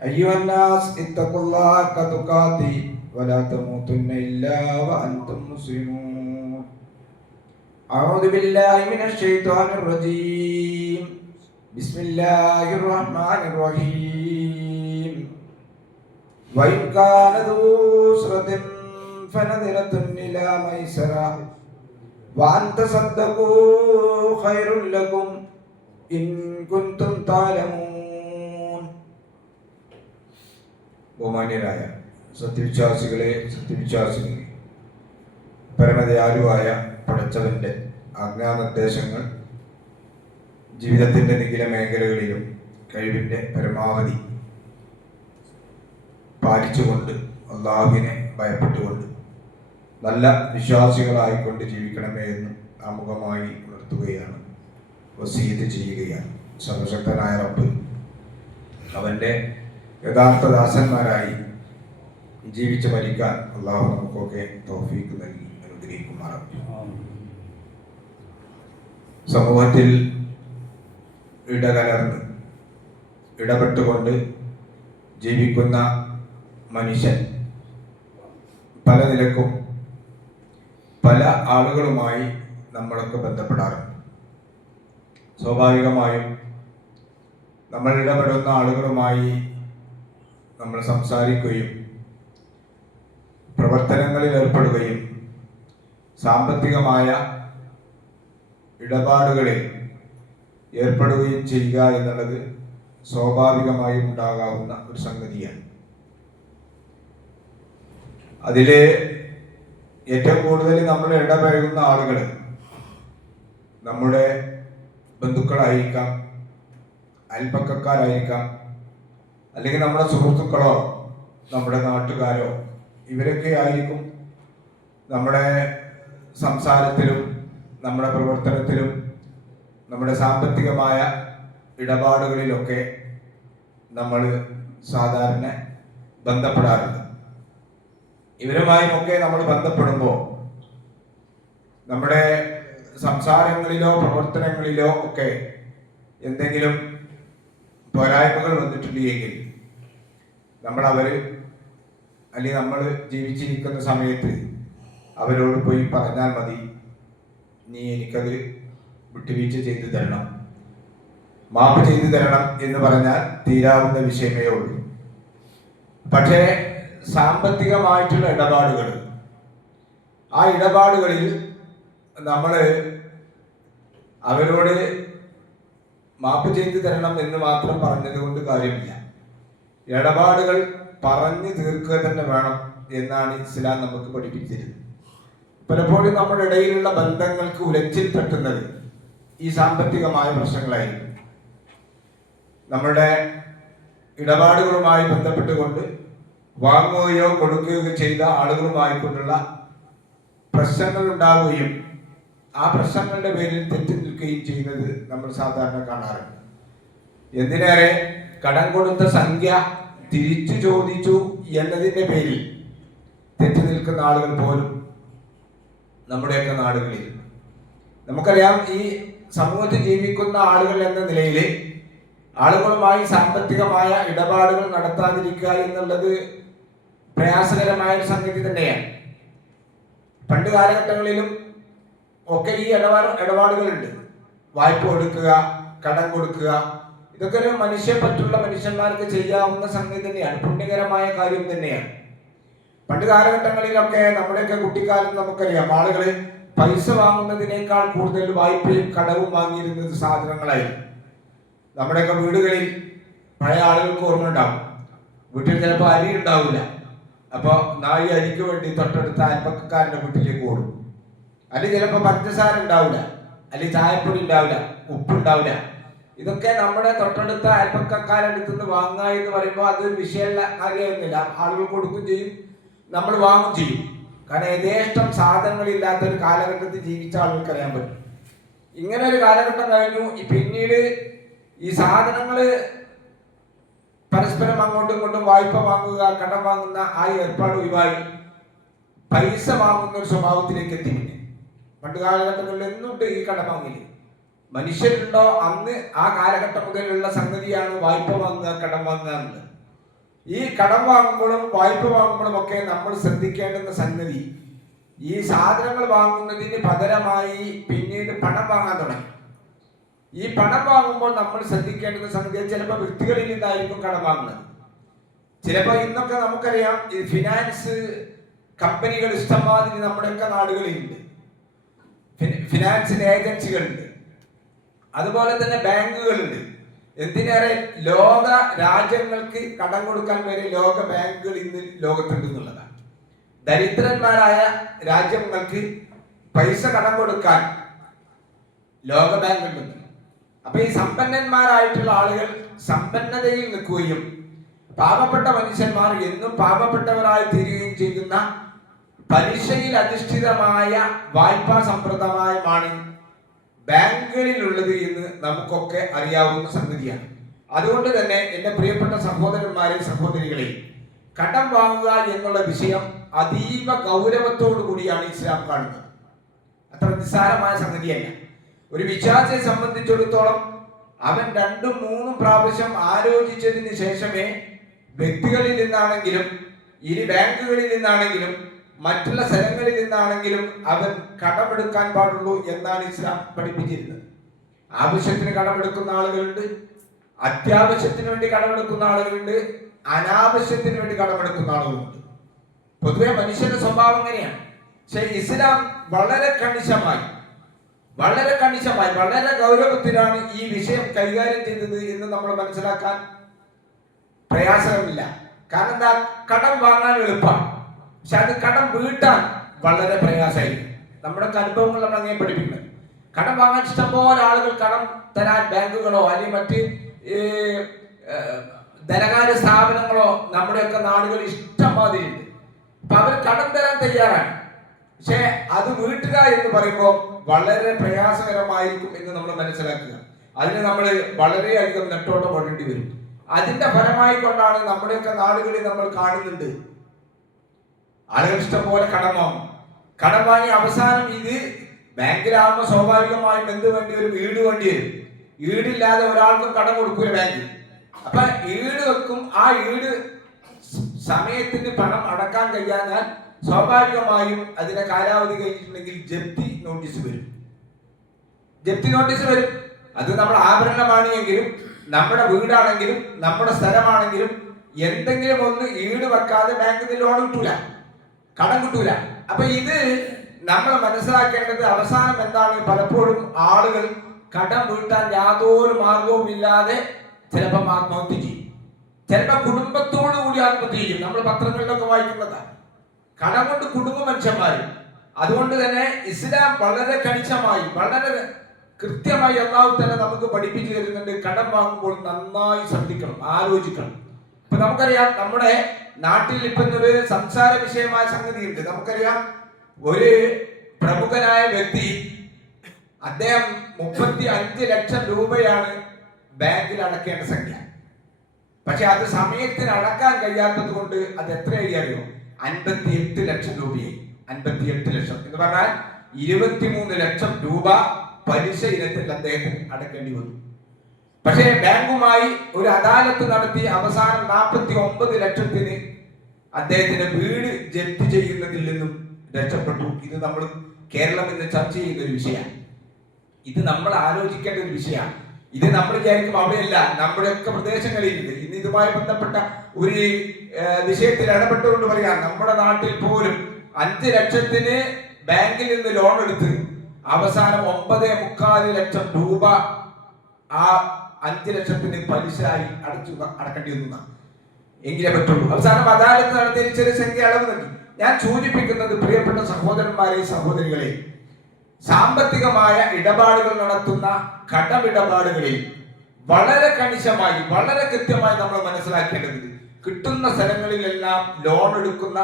أيها الناس اتقوا الله حق تقاته ولا تموتن إلا وأنتم مسلمون. أعوذ بالله من الشيطان الرجيم. بسم الله الرحمن الرحيم. وإن كان ذو عسرة فنظرة إلى ميسرة وأن تصدقوا خير لكم إن كنتم تعلمون. ബഹുമാന്യരായ സത്യവിശ്വാസികളെ, സത്യവിശ്വാസികളെ, പരമദയാലുവായ പടച്ചവന്റെ ആജ്ഞാനിർദ്ദേശങ്ങൾ ജീവിതത്തിന്റെ നിഖില മേഖലകളിലും കഴിവിന്റെ പരമാവധി പാലിച്ചുകൊണ്ട് അള്ളാഹുവിനെ ഭയപ്പെട്ടുകൊണ്ട് നല്ല വിശ്വാസികളായിക്കൊണ്ട് ജീവിക്കണമേ എന്ന് ആമുഖമായി ഉണർത്തുകയാണ്, വസീയത്ത് ചെയ്യുകയാണ്. സർവശക്തനായ റബ്ബ് അവന്റെ യഥാർത്ഥ ദാസന്മാരായി ജീവിച്ച് മരിക്കാൻ അള്ളാഹു നമുക്കൊക്കെ തൗഫീഖ് നൽകി അനുഗ്രഹിക്കുമാറാകട്ടെ. സമൂഹത്തിൽ ഇടകലർന്ന് ഇടപെട്ടുകൊണ്ട് ജീവിക്കുന്ന മനുഷ്യൻ പല നിലക്കും പല ആളുകളുമായി നമ്മളൊക്കെ ബന്ധപ്പെടാറുണ്ട്. സ്വാഭാവികമായും നമ്മൾ ഇടപെടുന്ന ആളുകളുമായി നമ്മൾ സംസാരിക്കുകയും പ്രവർത്തനങ്ങളിൽ ഏർപ്പെടുകയും സാമ്പത്തികമായ ഇടപാടുകളിൽ ഏർപ്പെടുകയും ചെയ്യുക എന്നുള്ളത് സ്വാഭാവികമായും ഉണ്ടാകാവുന്ന ഒരു സംഗതിയാണ്. അതിലെ ഏറ്റവും കൂടുതൽ നമ്മൾ ഇടപഴകുന്ന ആളുകൾ നമ്മുടെ ബന്ധുക്കളായിരിക്കാം, അയൽപ്പക്കക്കാരായിരിക്കാം, അല്ലെങ്കിൽ നമ്മുടെ സുഹൃത്തുക്കളോ നമ്മുടെ നാട്ടുകാരോ, ഇവരൊക്കെ ആയിരിക്കും നമ്മുടെ സംസാരത്തിലും നമ്മുടെ പ്രവർത്തനത്തിലും നമ്മുടെ സാമ്പത്തികമായ ഇടപാടുകളിലൊക്കെ നമ്മൾ സാധാരണ ബന്ധപ്പെടാറുണ്ട്. ഇവരുമായുമൊക്കെ നമ്മൾ ബന്ധപ്പെടുമ്പോൾ നമ്മുടെ സംസാരങ്ങളിലോ പ്രവർത്തനങ്ങളിലോ ഒക്കെ എന്തെങ്കിലും പോരായ്മകൾ വന്നിട്ടുണ്ടെങ്കിൽ നമ്മൾ അല്ലെങ്കിൽ നമ്മൾ ജീവിച്ചിരിക്കുന്ന സമയത്ത് അവരോട് പോയി പറഞ്ഞാൽ മതി, നീ എനിക്കത് വിട്ടുവീഴ്ച ചെയ്തു തരണം, മാപ്പ് ചെയ്തു തരണം എന്ന് പറഞ്ഞാൽ തീരാവുന്ന വിഷയമേ ഉള്ളൂ. പക്ഷേ സാമ്പത്തികമായിട്ടുള്ള ഇടപാടുകൾ, ആ ഇടപാടുകളിൽ നമ്മൾ അവരോട് മാപ്പ് ചെയ്തു തരണം എന്ന് മാത്രം പറഞ്ഞത് കൊണ്ട് കാര്യമില്ല. ഇടപാടുകൾ പറഞ്ഞു തീർക്കുക തന്നെ വേണം എന്നാണ് ഇസ്ലാം നമുക്ക് പഠിപ്പിച്ചിരുന്നത്. പലപ്പോഴും നമ്മുടെ ഇടയിലുള്ള ബന്ധങ്ങൾക്ക് ഉലച്ചിൽ തട്ടുന്നത് ഈ സാമ്പത്തികമായ പ്രശ്നങ്ങളായിരിക്കും. നമ്മുടെ ഇടപാടുകളുമായി ബന്ധപ്പെട്ടുകൊണ്ട് വാങ്ങുകയോ കൊടുക്കുകയോ ചെയ്ത ആളുകളുമായി കൊണ്ടുള്ള പ്രശ്നങ്ങൾ ഉണ്ടാവുകയും ആ പ്രശ്നങ്ങളുടെ പേരിൽ തെറ്റി നിൽക്കുകയും ചെയ്യുന്നത് നമ്മൾ സാധാരണ കാണാറുണ്ട്. എന്തിനേറെ കടം കൊടുത്ത സംഖ്യ തിരിച്ചു ചോദിച്ചു എന്നതിന്റെ പേരിൽ തെറ്റി നിൽക്കുന്ന ആളുകൾ പോലും നമ്മുടെയൊക്കെ നാടുകളിൽ നമുക്കറിയാം. ഈ സമൂഹത്തിൽ ജീവിക്കുന്ന ആളുകൾ എന്ന നിലയിൽ ആളുകളുമായി സാമ്പത്തികമായ ഇടപാടുകൾ നടത്താതിരിക്കുക എന്നുള്ളത് പ്രയാസകരമായ ഒരു സംഗതി തന്നെയാണ്. പണ്ട് കാലഘട്ടങ്ങളിലും ഒക്കെ ഈ ഇടപാടുകളുണ്ട്. വായ്പ കൊടുക്കുക, കടം കൊടുക്കുക, ഇതൊക്കെ ഒരു മനുഷ്യപ്പറ്റുള്ള മനുഷ്യന്മാർക്ക് ചെയ്യാവുന്ന സംഗതി തന്നെയാണ്, പുണ്യകരമായ കാര്യം തന്നെയാണ്. പണ്ട് കാലഘട്ടങ്ങളിലൊക്കെ നമ്മുടെയൊക്കെ കുട്ടിക്കാലത്ത് നമുക്കറിയാം, ആളുകൾ പൈസ വാങ്ങുന്നതിനേക്കാൾ കൂടുതൽ വായ്പയും കടവും വാങ്ങിയിരുന്നത് സാധനങ്ങളായിരുന്നു. നമ്മുടെയൊക്കെ വീടുകളിൽ പഴയ ആളുകൾക്ക് ഓർമ്മ ഉണ്ടാവും, വീട്ടിൽ ചിലപ്പോൾ അരി ഉണ്ടാവില്ല. അപ്പോൾ നായി അരിക്ക് വേണ്ടി തൊട്ടടുത്ത അയൽപ്പക്കാരൻ്റെ വീട്ടിലേക്ക് ഓടും. അല്ലെങ്കിൽ ചിലപ്പോൾ പഞ്ചസാര ഉണ്ടാവില്ല, അല്ലെങ്കിൽ ചായപ്പൊടി ഉണ്ടാവില്ല, ഉപ്പുണ്ടാവില്ല. ഇതൊക്കെ നമ്മുടെ തൊട്ടടുത്ത അയൽപ്പക്കാരടുത്ത് നിന്ന് വാങ്ങുക എന്ന് പറയുമ്പോൾ അതൊരു വിഷയമല്ല, കാര്യമായിരുന്നില്ല. ആളുകൾ കൊടുക്കും ചെയ്യും, നമ്മൾ വാങ്ങും ചെയ്യും. കാരണം യഥേഷ്ടം സാധനങ്ങളില്ലാത്ത ഒരു കാലഘട്ടത്തിൽ ജീവിച്ച ആളുകൾക്ക് അറിയാൻ പറ്റും. ഇങ്ങനെ ഒരു കാലഘട്ടം കഴിഞ്ഞു. പിന്നീട് ഈ സാധനങ്ങൾ പരസ്പരം അങ്ങോട്ടും ഇങ്ങോട്ടും വായ്പ വാങ്ങുക, കടം വാങ്ങുന്ന ആ ഏർപ്പാട് ഒഴിവായി പൈസ വാങ്ങുന്ന ഒരു സ്വഭാവത്തിലേക്ക് എത്തി. പണ്ട് കാലഘട്ടങ്ങളിൽ എന്നുണ്ട് ഈ കടം വാങ്ങില്ല. മനുഷ്യരുണ്ടോ അന്ന് ആ കാലഘട്ടം മുതലുള്ള സംഗതിയാണ് വായ്പ വാങ്ങുക, കടം വാങ്ങുക എന്നുള്ളത്. ഈ കടം വാങ്ങുമ്പോഴും വായ്പ വാങ്ങുമ്പോഴും ഒക്കെ നമ്മൾ ശ്രദ്ധിക്കേണ്ടുന്ന സംഗതി, ഈ സാധനങ്ങൾ വാങ്ങുന്നതിന് പകരമായി പിന്നീട് പണം വാങ്ങാൻ തുടങ്ങി. ഈ പണം വാങ്ങുമ്പോൾ നമ്മൾ ശ്രദ്ധിക്കേണ്ടുന്ന സംഗതി, ചിലപ്പോൾ വ്യക്തികളിൽ നിന്നായിരിക്കും കടം വാങ്ങുന്നത്. ചിലപ്പോൾ ഇന്നൊക്കെ നമുക്കറിയാം ഈ ഫിനാൻസ് കമ്പനികൾ ഇഷ്ടംമാതിരി നമ്മുടെയൊക്കെ നാടുകളിലുണ്ട്. ഫിനാൻസിന് ഏജൻസികളുണ്ട്, അതുപോലെ തന്നെ ബാങ്കുകളുണ്ട്. എന്തിനേറെ ലോക രാജ്യങ്ങൾക്ക് കടം കൊടുക്കാൻ വരെ ലോക ബാങ്കുകൾ ഇന്ന് ലോകത്തുണ്ട് എന്നുള്ളതാണ്. ദരിദ്രന്മാരായ രാജ്യങ്ങൾക്ക് പൈസ കടം കൊടുക്കാൻ ലോക ബാങ്കുണ്ട്. അപ്പൊ ഈ സമ്പന്നന്മാരായിട്ടുള്ള ആളുകൾ സമ്പന്നതയിൽ നിൽക്കുകയും പാവപ്പെട്ട മനുഷ്യന്മാർ എന്നും പാവപ്പെട്ടവരായി തീരുകയും ചെയ്യുന്ന പലിശയിൽ അധിഷ്ഠിതമായ വായ്പാ സമ്പ്രദായമാണ് ബാങ്കുകളിലുള്ളത് എന്ന് നമുക്കൊക്കെ അറിയാവുന്ന സംഗതിയാണ്. അതുകൊണ്ട് തന്നെ എൻ്റെ പ്രിയപ്പെട്ട സഹോദരന്മാരെ, സഹോദരികളെ, കടം വാങ്ങുക എന്നുള്ള വിഷയം അതീവ ഗൗരവത്തോടു കൂടിയാണ് ഇസ്ലാം കാണുന്നത്. അത്ര നിസ്സാരമായ സംഗതിയല്ല. ഒരു വിശ്വാസിയെ സംബന്ധിച്ചിടത്തോളം അവൻ 2-3 പ്രാവശ്യം ആലോചിച്ചതിന് ശേഷമേ വ്യക്തികളിൽ നിന്നാണെങ്കിലും ഇനി ബാങ്കുകളിൽ നിന്നാണെങ്കിലും മറ്റുള്ള സ്ഥലങ്ങളിൽ നിന്നാണെങ്കിലും അവൻ കടമെടുക്കാൻ പാടുള്ളൂ എന്നാണ് ഇസ്ലാം പഠിപ്പിച്ചിരുന്നത്. ആവശ്യത്തിന് കടമെടുക്കുന്ന ആളുകളുണ്ട്, അത്യാവശ്യത്തിന് വേണ്ടി കടമെടുക്കുന്ന ആളുകളുണ്ട്, അനാവശ്യത്തിന് വേണ്ടി കടമെടുക്കുന്ന ആളുകളുണ്ട്. പൊതുവെ മനുഷ്യന്റെ സ്വഭാവം എങ്ങനെയാണ്? പക്ഷെ ഇസ്ലാം വളരെ കണിശമായി വളരെ ഗൗരവത്തിലാണ് ഈ വിഷയം കൈകാര്യം ചെയ്തത് എന്ന് നമ്മൾ മനസ്സിലാക്കാൻ പ്രയാസമില്ല. കാരണം എന്താ? കടം വാങ്ങാൻ എളുപ്പമാണ്, പക്ഷെ അത് കടം വീട്ടാൻ വളരെ പ്രയാസമായിരിക്കും. നമ്മുടെ അനുഭവങ്ങൾ നമ്മൾ അങ്ങനെ പഠിപ്പിക്കുന്നത്. കടം വാങ്ങാൻ ഇഷ്ടംപോലെ ആളുകൾ കടം തരാൻ ബാങ്കുകളോ അല്ലെങ്കിൽ മറ്റ് ധനകാര്യ സ്ഥാപനങ്ങളോ നമ്മുടെയൊക്കെ നാടുകളിൽ ഇഷ്ടംമാതിരിയുണ്ട്. അപ്പൊ അവർ കടം തരാൻ തയ്യാറാണ്. പക്ഷെ അത് വീട്ടുക എന്ന് പറയുമ്പോൾ വളരെ പ്രയാസകരമായിരിക്കും എന്ന് നമ്മൾ മനസ്സിലാക്കുക. അതിന് നമ്മൾ വളരെയധികം നെട്ടോട്ടം ഓടേണ്ടി വരും. അതിന്റെ ഫലമായി കൊണ്ടാണ് നമ്മുടെയൊക്കെ നാടുകളിൽ നമ്മൾ കാണുന്നുണ്ട്, ആളുകൾ ഇഷ്ടംപോലെ കടം വാങ്ങി അവസാനം ഇത് ബാങ്കിലാകുമ്പോൾ സ്വാഭാവികമായും എന്ത് വേണ്ടി വരും? ഈട് വേണ്ടി വരും. ഈടില്ലാതെ ഒരാൾക്കും കടം കൊടുക്കൂല ബാങ്ക്. അപ്പൊ ഈട് വെക്കും. ആ ഈട് സമയത്തിന് പണം അടക്കാൻ കഴിയാഞ്ഞാൽ സ്വാഭാവികമായും അതിന്റെ കാലാവധി കഴിഞ്ഞിട്ടുണ്ടെങ്കിൽ ജപ്തി നോട്ടീസ് വരും. അത് നമ്മൾ ആഭരണമാണെങ്കിലും നമ്മുടെ വീടാണെങ്കിലും നമ്മുടെ സ്ഥലമാണെങ്കിലും എന്തെങ്കിലും ഒന്ന് ഈട് വെക്കാതെ ബാങ്കിൽ നിന്ന് ലോൺ കിട്ടൂല, കടം കിട്ടൂല. അപ്പൊ ഇത് നമ്മൾ മനസ്സിലാക്കേണ്ടത് അവസാനം എന്താണ്? പലപ്പോഴും ആളുകൾ കടം വീട്ടാൻ യാതൊരു മാർഗവും ഇല്ലാതെ ചിലപ്പോൾ ആത്മഹത്യ ചെയ്യും, ചിലപ്പോൾ കുടുംബത്തോടു കൂടി ആത്മഹത്യ ചെയ്യും. നമ്മൾ പത്രങ്ങളിലൊക്കെ വായിക്കുന്നതാണ്. കടം കൊണ്ട് കുടുംബ മനുഷ്യന്മാർ. അതുകൊണ്ട് തന്നെ ഇസ്ലാം വളരെ കണിശമായി വളരെ കൃത്യമായി ഒന്നാമത് തന്നെ നമുക്ക് പഠിപ്പിച്ചു തരുന്നുണ്ട്. കടം വാങ്ങുമ്പോൾ നന്നായി ശ്രദ്ധിക്കണം, ആലോചിക്കണം. ഇപ്പൊ നമുക്കറിയാം നമ്മുടെ നാട്ടിൽ ഇപ്പൊ ഒരു സംസാര വിഷയമായ സംഗതിയുണ്ട്. നമുക്കറിയാം ഒരു പ്രമുഖനായ വ്യക്തി, അദ്ദേഹം 35 ലക്ഷം രൂപയാണ് ബാങ്കിൽ അടക്കേണ്ട സംഖ്യ. പക്ഷെ അത് സമയത്തിന് അടക്കാൻ കഴിയാത്തത് കൊണ്ട് അത് എത്രയായി അറിയോ? 58 ലക്ഷം രൂപയായി. 58 ലക്ഷം എന്ന് പറഞ്ഞാൽ 23 ലക്ഷം രൂപ പലിശ ഇനത്തിൽ അദ്ദേഹത്തിന് അടക്കേണ്ടി വന്നു. പക്ഷേ ബാങ്കുമായി ഒരു അദാലത്ത് നടത്തി അവസാനം 49 ലക്ഷത്തിന് അദ്ദേഹത്തിന്റെ വീട് ജപ്തി ചെയ്യുന്നതിൽ നിന്നും രക്ഷപ്പെട്ടു. ഇത് നമ്മൾ കേരളം ഇന്ന് ചർച്ച ചെയ്യുന്ന ഒരു വിഷയമാണ്. ഇത് നമ്മൾ ആലോചിക്കേണ്ട ഒരു വിഷയമാണ്. ഇത് നമ്മൾ വിചാരിക്കും അവിടെയല്ല, നമ്മുടെയൊക്കെ പ്രദേശങ്ങളിലുണ്ട്. ഇന്ന് ഇതുമായി ബന്ധപ്പെട്ട ഒരു വിഷയത്തിൽ ഇടപെട്ടുകൊണ്ട് പറയാം, നമ്മുടെ നാട്ടിൽ പോലും 5 ലക്ഷത്തിന് ബാങ്കിൽ നിന്ന് ലോൺ എടുത്ത് അവസാനം 9.25 ലക്ഷം രൂപ ആ 5 ലക്ഷത്തിന് പലിശയായി അടക്കേണ്ടി വന്നു. എങ്കിലേ പറ്റുള്ളൂ. അവസാനം അദാലത്ത് നടത്തിയ ചെറിയ സംഖ്യ അളവ് നൽകി. ഞാൻ സൂചിപ്പിക്കുന്നത് പ്രിയപ്പെട്ട സഹോദരന്മാരെ, സഹോദരികളെ, സാമ്പത്തികമായ ഇടപാടുകൾ നടത്തുന്ന കടമിടപാടുകളിൽ വളരെ കണിശമായി വളരെ കൃത്യമായി നമ്മൾ മനസ്സിലാക്കേണ്ടത്, കിട്ടുന്ന സ്ഥലങ്ങളിലെല്ലാം ലോൺ എടുക്കുന്ന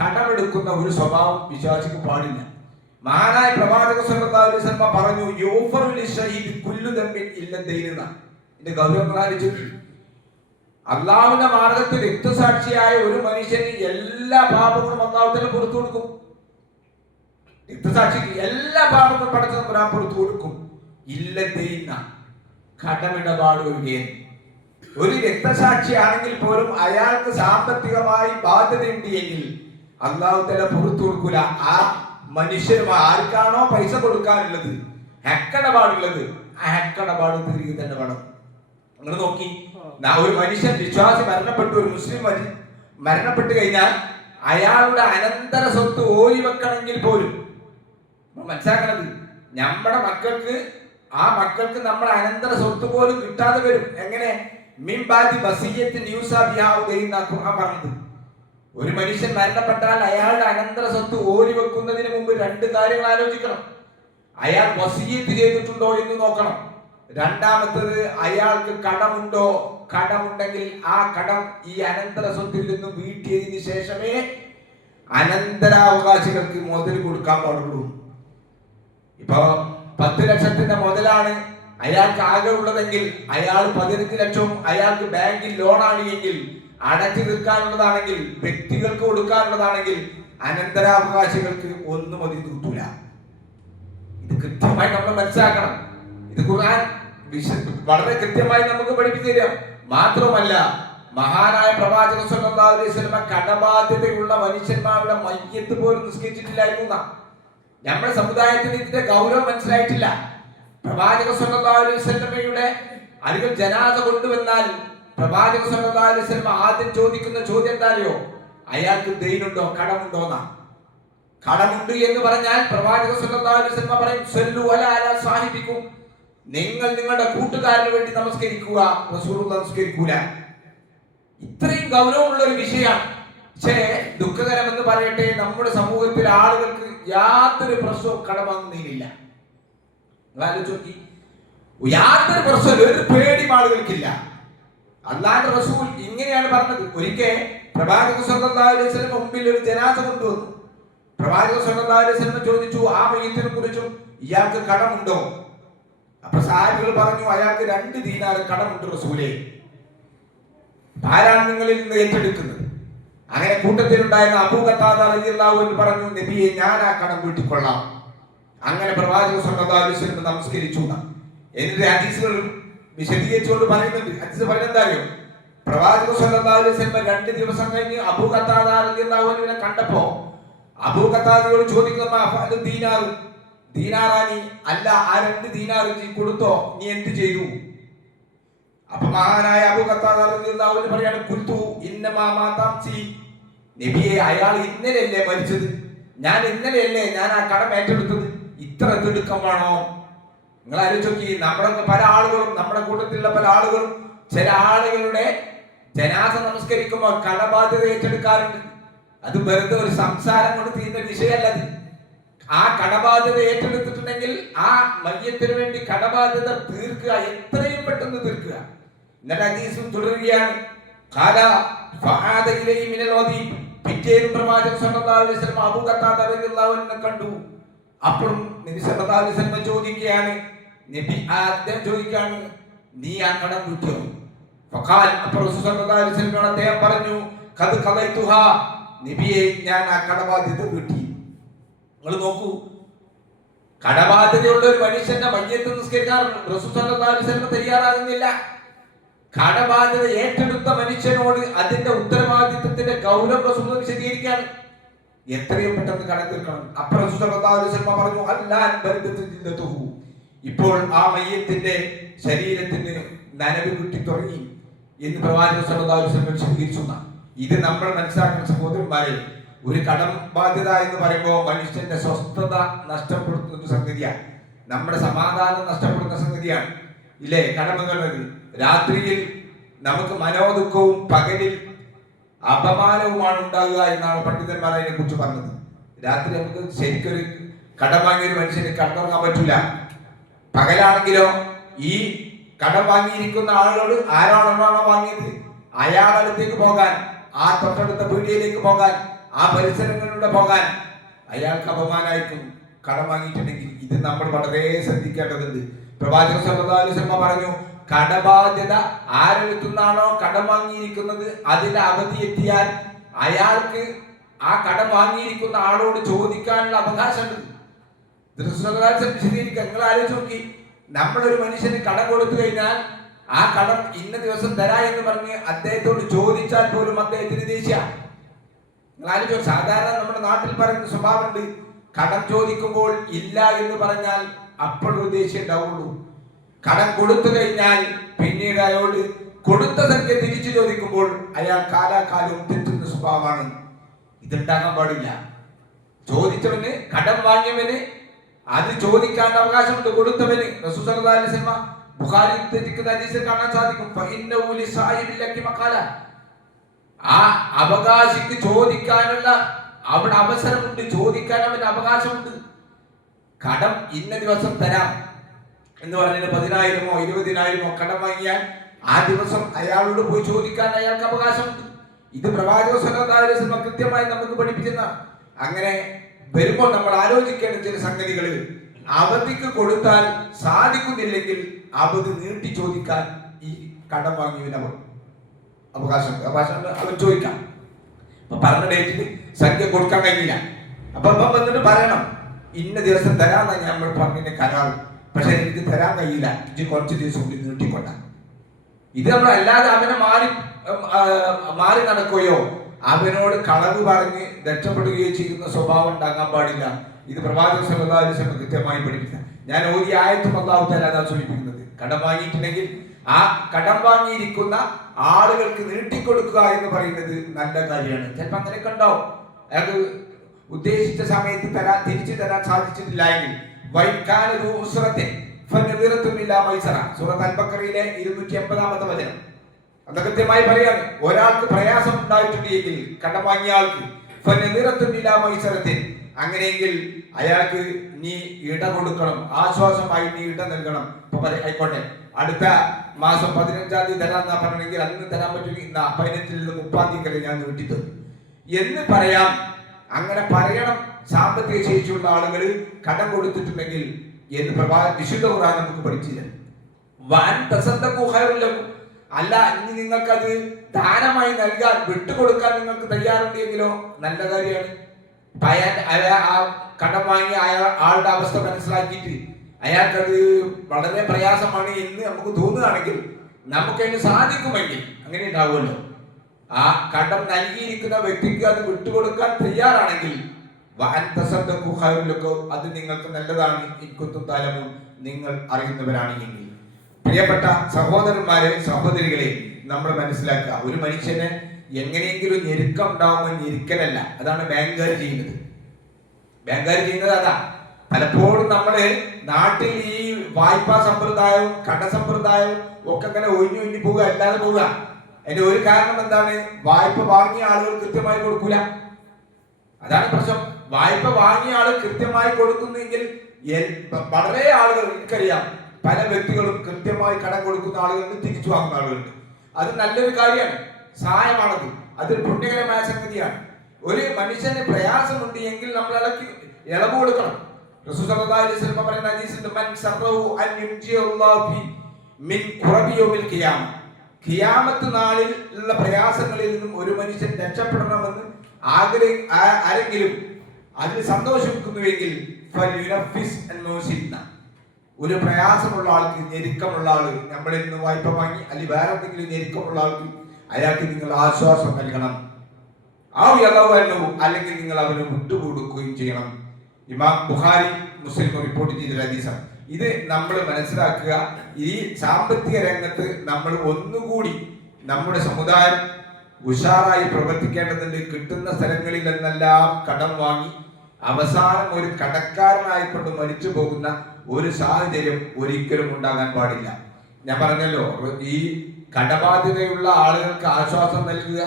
കടമെടുക്കുന്ന ഒരു സ്വഭാവം വിശ്വാസിക്ക് പാടില്ല. മഹാനായ പ്രവാചക സല്ലല്ലാഹു അലൈഹി വസല്ലം പറഞ്ഞു, യൂഫറു ലിശഹീദ് കുല്ലു ദംബിൻ ഇല്ല ദൈന. ഇതിന്റെ ഗൗരവം ആലോചിച്ചു. അള്ളാഹുവിന്റെ മാർഗത്തിൽ രക്തസാക്ഷിയായ ഒരു മനുഷ്യന് എല്ലാ പാപങ്ങളും അള്ളാഹു തന്നെ പുറത്തു കൊടുക്കും. രക്തസാക്ഷിക്ക് എല്ലാ പാപങ്ങളും പടച്ച പുറത്തു കൊടുക്കും. ഇല്ല ദൈന, കടമിടപാട് ഒഴികെ. ഒരു രക്തസാക്ഷിയാണെങ്കിൽ പോലും അയാൾക്ക് സാമ്പത്തികമായി ബാധ്യതയുണ്ട് എങ്കിൽ അള്ളാഹു തആല പുറത്തു കൊടുക്കൂല. ആ മനുഷ്യന് ആർക്കാണോ പൈസ കൊടുക്കാനുള്ളത്, ഹക്കടപാടുള്ളത്, ആ ഹക്കടപാട് തിരികെ തന്നെ വേണം. നിങ്ങൾ നോക്കി, ഒരു മനുഷ്യൻ വിശ്വാസി മരണപ്പെട്ടു, ഒരു മുസ്ലിം മരണപ്പെട്ടു കഴിഞ്ഞാൽ അയാളുടെ അനന്തര സ്വത്ത് ഓരി വെക്കണമെങ്കിൽ പോലും മനസ്സിലാക്കണത്, നമ്മുടെ മക്കൾക്ക്, ആ മക്കൾക്ക് നമ്മുടെ അനന്തര സ്വത്ത് പോലും കിട്ടാതെ വരും. എങ്ങനെ? മിംബാദി വസിയ്യത്തിൻ യൂസാ ബിഹാ എന്നാണ് ഖുർആൻ പറഞ്ഞത്. ഒരു മനുഷ്യൻ മരണപ്പെട്ടാൽ അയാളുടെ അനന്തര സ്വത്ത് ഓരി വെക്കുന്നതിന് മുമ്പ് രണ്ട് കാര്യങ്ങൾ ആലോചിക്കണം. അയാൾ വസിയ്യത്ത് ചെയ്തിട്ടുണ്ടോ എന്ന് നോക്കണം. രണ്ടാമത്തത്, അയാൾക്ക് കടമുണ്ടോ? കടമുണ്ടെങ്കിൽ ആ കടം ഈ അനന്തര സ്വത്തിൽ നിന്ന് വീട്ടിയതിന് ശേഷമേ അനന്തരാവകാശികൾക്ക് മുതൽ കൊടുക്കാൻ പാടുള്ളൂ. ഇപ്പൊ 10 ലക്ഷത്തിന്റെ മുതലാണ് അയാൾക്ക് ആകെ ഉള്ളതെങ്കിൽ, അയാൾ 15 ലക്ഷവും അയാൾക്ക് ബാങ്കിൽ ലോണാണ് എങ്കിൽ, അടച്ചു തീർക്കാനുള്ളതാണെങ്കിൽ, വ്യക്തികൾക്ക് കൊടുക്കാനുള്ളതാണെങ്കിൽ അനന്തരാവകാശികൾക്ക് ഒന്നും അതിൽ കിട്ടൂല. ഇത് കൃത്യമായി നമ്മൾ മനസ്സിലാക്കണം. ഇത് ഖുർആൻ വളരെ കൃത്യമായി നമുക്ക് പഠിപ്പിച്ചു തരാം. മാത്രമല്ല, മഹാനായ പ്രവാചകൻ സ്വല്ലല്ലാഹു അലൈഹി വസല്ലം കടബാധ്യതയുള്ള മനുഷ്യന്മാരുടെ മയ്യത്ത് പോലും നിസ്കരിച്ചിട്ടില്ലായിരുന്നു. നമ്മുടെ സമുദായത്തിന് ഇതിന്റെ ഗൗരവം മനസ്സിലായിട്ടില്ല. പ്രവാചകൻ സ്വല്ലല്ലാഹു അലൈഹി വസല്ലമയുടെ അരികിൽ ജനാസ കൊണ്ടുവന്നാൽ പ്രവാചകൻ സ്വല്ലല്ലാഹു അലൈഹി വസല്ലം ആദ്യം ചോദിക്കുന്ന ചോദ്യം എന്താ അറിയോ? അയാൾക്ക് ദൈനുണ്ടോ, കടമുണ്ടോ എന്നാ. കടമുണ്ട് എന്ന് പറഞ്ഞാൽ പ്രവാചകൻ സ്വല്ലല്ലാഹു അലൈഹി വസല്ലം പറയും, സല്ലു അലാ സാഹിബിക്കും, നിങ്ങൾ നിങ്ങളുടെ കൂട്ടുകാരന് വേണ്ടി നമസ്കരിക്കുക. റസൂലുള്ളാഹി നമസ്കരിക്കൂല. ഇത്രയും ഗൗരവമുള്ള ഒരു വിഷയമാണ്. പക്ഷേ ദുഃഖകരമെന്ന് പറയട്ടെ, നമ്മുടെ സമൂഹത്തിൽ ആളുകൾക്ക് യാതൊരു പ്രശ്നവും കടം വാങ്ങുന്നതിനില്ല. യാതൊരു പ്രശ്നവും, ഒരു പേടിയും ആളുകൾക്കില്ല. അല്ലാഹുവിന്റെ റസൂൽ ഇങ്ങനെയാണ് പറഞ്ഞത്. ഒരിക്കൽ പ്രവാചകൻ സ്വല്ലല്ലാഹു അലൈഹി വസല്ലം മുമ്പിൽ ഒരു ജനാസ കൊണ്ടുവന്നു. പ്രവാചകൻ സ്വല്ലല്ലാഹു അലൈഹി വസല്ലം ചോദിച്ചു, ആ മയ്യിത്തിനെ കുറിച്ചും ഇയാൾക്ക് കടമുണ്ടോ? അപ്പൊ സഹാബികൾ പറഞ്ഞു, അയാൾക്ക് 2 ദീനാർ കടമുണ്ട് റസൂലേ. ആരാണ് നിങ്ങളിൽ നിന്ന് ഏറ്റെടുക്കുന്നത്? അങ്ങനെ കൂട്ടത്തിലുണ്ടായിരുന്ന അബൂ ഖത്താദ റളിയല്ലാഹു അൻഹു പറഞ്ഞു, നബിയെ, ഞാൻ ആ കടം വീട്ടിക്കൊള്ളാം. അങ്ങനെ പ്രവാചകൻ സ്വല്ലല്ലാഹു അലൈഹി വസല്ലം നമസ്കരിച്ചു. എന്നിട്ട് ഹദീസുകൾ വിശദീകരിച്ചുകൊണ്ട് പറയുന്നുണ്ട്. ഹദീസ് പറയുന്നത് അറിയോ? പ്രവാചകൻ സ്വല്ലല്ലാഹു അലൈഹി വസല്ലം 2 ദിവസം കഴിഞ്ഞ് അബൂ ഖത്താദ റളിയല്ലാഹു അൻഹുവിനെ കണ്ടപ്പോ അബൂ ഖത്താദയോട് ചോദിക്കുന്നു, ദീനാറാനി, അല്ല, ആ 2 ദീനാർ നീ കൊടുത്തോ? നീ എന്ത് ചെയ്തു? അപ്പൊ മഹാനായ അബൂ ഖത്താദ റളിയല്ലാഹു അൻഹു പറയാണ്, ഖുൽതു ഇന്നമാ മാതാംസി, നബിയെ, അയാൾ ഇന്നലെയല്ലേ മരിച്ചത്, ഞാൻ ഇന്നലെയല്ലേ ഞാൻ ആ കടം ഏറ്റെടുത്തത്, ഇത്ര തിടുക്കമാണോ? നിങ്ങൾ ആലോചിച്ച് നോക്കി. നമ്മുടെ പല ആളുകളും, നമ്മുടെ കൂട്ടത്തിലുള്ള പല ആളുകളും ചില ആളുകളുടെ ജനാസ നമസ്കരിക്കുമ്പോൾ കടബാധ്യത ഏറ്റെടുക്കാറുണ്ട്. അത് വെറുതെ ഒരു സംസാരം കൊണ്ട് തീരുന്ന വിഷയമല്ലത്. ആ കടബാധ്യത ഏറ്റെടുത്തിട്ടുണ്ടെങ്കിൽ ആ മയ്യത്തിന് വേണ്ടി കടബാധ്യത തീർക്കുക, എത്രയും പെട്ടെന്ന് തീർക്കുക. എന്നിട്ട് ഹദീസും തുടരുകയാണ്. പിറ്റേന്നും പ്രവാചകൻ സ്വല്ലല്ലാഹു അലൈഹി വസല്ലം അബൂ ഖത്താദ റളിയല്ലാഹു അൻഹു കണ്ടു. അപ്പോഴും നബി സല്ലല്ലാഹു അലൈഹി വസല്ലം ചോദിക്കുകയാണ്, നബി ആദ്യം ചോദിക്കുകയാണ്, നീ ആ കടം വീട്ടിയോ? ഫഖാൽ, അപ്പോൾ റസൂൽ സല്ലല്ലാഹു അലൈഹി വസല്ലം അദ്ദേഹം പറഞ്ഞു, ഖദ് ഖദൈതുഹാ, നബിയെ, ഞാൻ ആ കടബാധ്യത വീട്ടി. നിങ്ങൾ നോക്കൂ, കടബാധ്യതയുള്ള ഒരു മനുഷ്യന്റെ മയ്യത്ത് നിസ്കരിക്കാൻ റസൂൽ സല്ലല്ലാഹു അലൈഹി വസല്ലം തയ്യാറാകുന്നില്ല. കടബാധ്യത ഏറ്റെടുത്ത മനുഷ്യനോട് അതിന്റെ ഉത്തരവാദിത്വത്തിന്റെ ഗൗരവം റസൂൽ വിശദീകരിക്കാൻ എത്രയും പെട്ടെന്ന് കടം തീർക്കണം. അപ്പോൾ റസൂൽ സല്ലല്ലാഹു അലൈഹി വസല്ലം പറഞ്ഞു, അല്ലാൻ ബർദത്തുഹു, ഇപ്പോൾ ആ മയ്യത്തിന്റെ ശരീരത്തിന് നനവ് കിട്ടി തുടങ്ങി എന്ന് പ്രവാചകൻ സല്ലല്ലാഹു അലൈഹി വസല്ലം വിശദീകരിച്ചു. ഇത് നമ്മൾ മനസ്സിലാക്കുന്ന സഹോദരന്മാരെ, ഒരു കടം ബാധ്യത എന്ന് പറയുമ്പോൾ മനുഷ്യന്റെ സ്വസ്ഥത നഷ്ടപ്പെടുത്തുന്ന സംഗതിയാണ്, നമ്മുടെ സമാധാനം നഷ്ടപ്പെടുന്ന സംഗതിയാണ്. ഇല്ലേ? കടമെന്നുള്ളത് രാത്രിയിൽ നമുക്ക് മനോദുഃഖവും പകലിൽ അപമാനവുമാണ് ഉണ്ടാകുക എന്നാണ് പണ്ഡിതന്മാർ അതിനെ കുറിച്ച് പറഞ്ഞത്. രാത്രി നമുക്ക് ശരിക്കൊരു കടം വാങ്ങിയ ഒരു മനുഷ്യന് കടന്നുറങ്ങാൻ പറ്റില്ല. പകലാണെങ്കിലോ ഈ കടം വാങ്ങിയിരിക്കുന്ന ആളോട്, ആരാണോ വാങ്ങിയത് അയാളടുത്തേക്ക് പോകാൻ, ആ തൊട്ടടുത്ത പീടികയിലേക്ക് പോകാൻ, ആ പരിസരങ്ങളിലൂടെ പോകാൻ അയാൾക്ക് അപമാനമായിരിക്കും കടം വാങ്ങിയിട്ടുണ്ടെങ്കിൽ. ഇത് നമ്മൾ വളരെ ശ്രദ്ധിക്കേണ്ടതുണ്ട്. പ്രവാചകൻ സല്ലല്ലാഹു അലൈഹി വസല്ലം പറഞ്ഞു, കടബാധ്യത ആരെടുത്തുന്നാണോ കടം വാങ്ങിയിരിക്കുന്നത് അതിന്റെ അവധി എത്തിയാൽ അയാൾക്ക് ആ കടം വാങ്ങിയിരിക്കുന്ന ആളോട് ചോദിക്കാനുള്ള അവകാശമുണ്ട്. നിങ്ങൾ ആലോചിച്ച് നോക്കി, നമ്മളൊരു മനുഷ്യന് കടം കൊടുത്തു കഴിഞ്ഞാൽ ആ കടം ഇന്ന ദിവസം തരാ എന്ന് പറഞ്ഞ് അദ്ദേഹത്തോട് ചോദിച്ചാൽ പോലും അദ്ദേഹത്തിന് ദേഷ്യ. സാധാരണ നമ്മുടെ നാട്ടിൽ പറയുന്ന സ്വഭാവമുണ്ട്, കടം ചോദിക്കുമ്പോൾ ഇല്ല എന്ന് പറഞ്ഞാൽ അപ്പോഴൊരു ദേഷ്യം ഉണ്ടാവുള്ളൂ. കടം കൊടുത്തു കഴിഞ്ഞാൽ പിന്നീട് അയാളോട് കൊടുത്ത സംഖ്യ തിരിച്ചു ചോദിക്കുമ്പോൾ അയാൾ കാലാകാലവും തെറ്റുന്ന സ്വഭാവമാണ്. ഇതുണ്ടാകാൻ പാടില്ല. ചോദിച്ചവന്, കടം വാങ്ങിയവന് അത് ചോദിക്കാൻ അവകാശമുണ്ട്. കൊടുത്തവന് റസൂൽ സല്ലല്ലാഹു അലൈഹി വസല്ലം ബുഖാരി ഉദ്ധരിക്കുന്ന ഹദീസിൽ കാണാൻ സാധിക്കും, ഫഇന്നഹു ലിസായിബിൽ ലക്കി മഖാല. ആ അവകാശിക്ക് ചോദിക്കാനുള്ള അവിടെ അവസരമുണ്ട്, ചോദിക്കാൻ അവന് അവകാശമുണ്ട്. കടം ഇന്ന ദിവസം തരാം എന്ന് പറഞ്ഞിട്ട് 10,000-ഓ 20,000-ഓ കടം വാങ്ങിയാൽ ആ ദിവസം അയാളോട് പോയി ചോദിക്കാൻ അയാൾക്ക് അവകാശമുണ്ട്. ഇത് പ്രവാചകൻ സല്ലല്ലാഹു അലൈഹി വസല്ലം കൃത്യമായി നമുക്ക് പഠിപ്പിക്കുന്ന. അങ്ങനെ വരുമ്പോൾ നമ്മൾ ആലോചിക്കേണ്ട ചില സംഗതികൾ, അവധിക്ക് കൊടുത്താൽ സാധിക്കുന്നില്ലെങ്കിൽ അവധി നീട്ടി ചോദിക്കാൻ ഈ കടം വാങ്ങിയവന് അവകാശം അവൻ ചോദിക്കാം. അപ്പൊ പറഞ്ഞ ഡേറ്റിൽ സംഖ്യ കൊടുക്കാൻ കഴിഞ്ഞില്ല, അപ്പൊ വന്നിട്ട് പറയണം, ഇന്ന ദിവസം തരാമെന്നാണ് നമ്മൾ പറഞ്ഞതിന്റെ കരാറ്, പക്ഷെ എനിക്ക് തരാൻ കഴിയില്ല, ഇത് കുറച്ച് ദിവസം കൂടി നീട്ടിക്കൊണ്ട. ഇത് നമ്മൾ അല്ലാതെ അവനെ മാറി നടക്കുകയോ അവനോട് കളവ് പറഞ്ഞ് രക്ഷപ്പെടുകയോ ചെയ്യുന്ന സ്വഭാവം ഉണ്ടാകാൻ പാടില്ല. ഇത് പ്രവാചകൻ സല്ലല്ലാഹു അലൈഹി വസല്ലം കൃത്യമായി പഠിപ്പിക്കുക. ഞാൻ ഓതിയ ആയത്തും അല്ലാഹു തആല അതാ സൂചിപ്പിക്കുന്നത്. കടം വാങ്ങിയിട്ടുണ്ടെങ്കിൽ ആ കടം വാങ്ങിയിരിക്കുന്ന ആളുകൾക്ക് നീട്ടിക്കൊടുക്കുക എന്ന് പറയുന്നത് നല്ല കാര്യമാണ്. ചിലപ്പോൾ അങ്ങനെയൊക്കെ ഉണ്ടാവും, അയാൾക്ക് ഉദ്ദേശിച്ച സമയത്ത് തിരിച്ചു തരാൻ സാധിച്ചിട്ടില്ല എങ്കിൽ സൂറത്ത് അൽ-ബഖറയിലെ 280-ാമത്തെ വചനം അത് കൃത്യമായി പറയാണ്. ഒരാൾക്ക് പ്രയാസം ഉണ്ടായിട്ടുണ്ടെങ്കിൽ കടം വാങ്ങിയ ആൾക്ക് അങ്ങനെയെങ്കിൽ അയാൾക്ക് നീ ഇട കൊടുക്കണം, ആശ്വാസമായി നീ ഇട നൽകണം. ആയിക്കോട്ടെ, അടുത്ത മാസം 15-ാം തീയതി തരാന്നാ പറഞ്ഞെങ്കിൽ അന്ന് തരാൻ പറ്റില്ല, 15-ൽ നിന്ന് 30-ാം തീയതി ഞാൻ നീട്ടിത്തരും എന്ന് പറയാം. അങ്ങനെ പറയണം. സാമ്പത്തിക ശേഷിയുള്ള ആളുകൾ കടം കൊടുത്തിട്ടുണ്ടെങ്കിൽ എന്ന് വിശുദ്ധ ഖുർആൻ നമുക്ക് പഠിച്ചില്ല. അല്ല, ഇനി നിങ്ങൾക്കത് ദാനമായി നൽകാൻ, വിട്ടുകൊടുക്കാൻ നിങ്ങൾക്ക് തയ്യാറുണ്ടെങ്കിലോ നല്ല കാര്യമാണ്. ആ കടം വാങ്ങിയ ആളുടെ അവസ്ഥ മനസ്സിലാക്കിയിട്ട് അയാൾക്കത് വളരെ പ്രയാസമാണ് എന്ന് നമുക്ക് തോന്നുകയാണെങ്കിൽ, നമുക്കതിന് സാധിക്കുമെങ്കിൽ അങ്ങനെ ഉണ്ടാവുമല്ലോ. ആ കടം നൽകിയിരിക്കുന്ന വ്യക്തിക്ക് അത് വിട്ടുകൊടുക്കാൻ തയ്യാറാണെങ്കിൽ അത് നിങ്ങൾക്ക് നല്ലതാണ്. നിങ്ങൾ അറിയുന്നവരാണെങ്കിൽ. പ്രിയപ്പെട്ട സഹോദരന്മാരെ, സഹോദരികളെ, നമ്മൾ മനസ്സിലാക്കുക, ഒരു മനുഷ്യന് എങ്ങനെയെങ്കിലും ഞെരുക്കം ഉണ്ടാവുമ്പോൾ ഞെരുക്കലല്ല, അതാണ് ബാങ്കുകാർ ചെയ്യുന്നത്. ബാങ്കുകാർ ചെയ്യുന്നത് അതാ. പലപ്പോഴും നമ്മള് നാട്ടിൽ ഈ വായ്പാ സമ്പ്രദായവും കടസമ്പ്രദായവും ഒക്കെ ഇങ്ങനെ ഒഴിഞ്ഞു പോവുക, അല്ലാതെ പോവുക. അതിന്റെ ഒരു കാരണം എന്താണ്? വായ്പ വാങ്ങിയ ആളുകൾ കൃത്യമായി കൊടുക്കൂല. അതാണ് പ്രശ്നം. വായ്പ വാങ്ങിയ ആൾ കൃത്യമായി കൊടുക്കുന്നെങ്കിൽ വളരെ ആളുകൾ, എനിക്കറിയാം, പല വ്യക്തികളും കൃത്യമായി കടം കൊടുക്കുന്ന ആളുകളുണ്ട്, തിരിച്ചു വാങ്ങുന്ന ആളുകളുണ്ട്. അത് നല്ലൊരു കാര്യമാണ്, സഹായമാണത്, അതൊരു പുണ്യകരമായ സംഗതിയാണ്. ഒരു മനുഷ്യന് പ്രയാസമുണ്ട് എങ്കിൽ നമ്മൾ ഇളവ് കൊടുക്കണം. റസൂൽ സല്ലല്ലാഹു അലൈഹി വസല്ലം പറയുന്ന ഹദീസിൽ മൻ സറഹു അൻ യുൻജിയല്ലാഹു ഫി മിൻ ഖുറബി യൗമിൽ ഖിയാമ, ഖിയാമത്ത് നാളിൽ ഉള്ള പ്രയാസങ്ങളിൽ നിന്നും ഒരു മനുഷ്യൻ രക്ഷപ്പെടണമെന്ന് ആരെങ്കിലും അതിൽ സന്തോഷിക്കുന്നുവെങ്കിൽ ഒരു പ്രയാസമുള്ള ആൾക്ക്, ഞെരുക്കമുള്ള ആള്, നമ്മളിൽ നിന്ന് വായ്പ വാങ്ങി അല്ലെങ്കിൽ വേറെ എന്തെങ്കിലും ഞെരുക്കമുള്ള ആൾക്ക് അയാൾക്ക് നിങ്ങൾ ആശ്വാസം നൽകണം. അല്ലെങ്കിൽ നിങ്ങൾ അവന് വിട്ടുകൊടുക്കുകയും ചെയ്യണം. ഇമാം ബുഖാരി, മുസ്ലിം റിപ്പോർട്ട് ചെയ്ത ഹദീസാണ്. ഇത് നമ്മൾ മനസ്സിലാക്കുക. ഈ സാമ്പത്തിക രംഗത്ത് നമ്മൾ ഒന്നുകൂടി നമ്മുടെ സമുദായം ഉഷാറായി പ്രവർത്തിക്കേണ്ടതുണ്ട്. കിട്ടുന്ന സ്ഥലങ്ങളിൽ നിന്നെല്ലാം കടം വാങ്ങി അവസാനം ഒരു കടക്കാരനായിക്കൊണ്ട് മരിച്ചു പോകുന്ന ഒരു സാഹചര്യം ഒരിക്കലും ഉണ്ടാകാൻ പാടില്ല. ഞാൻ പറഞ്ഞല്ലോ, ഈ കടബാധ്യതയുള്ള ആളുകൾക്ക് ആശ്വാസം നൽകുക,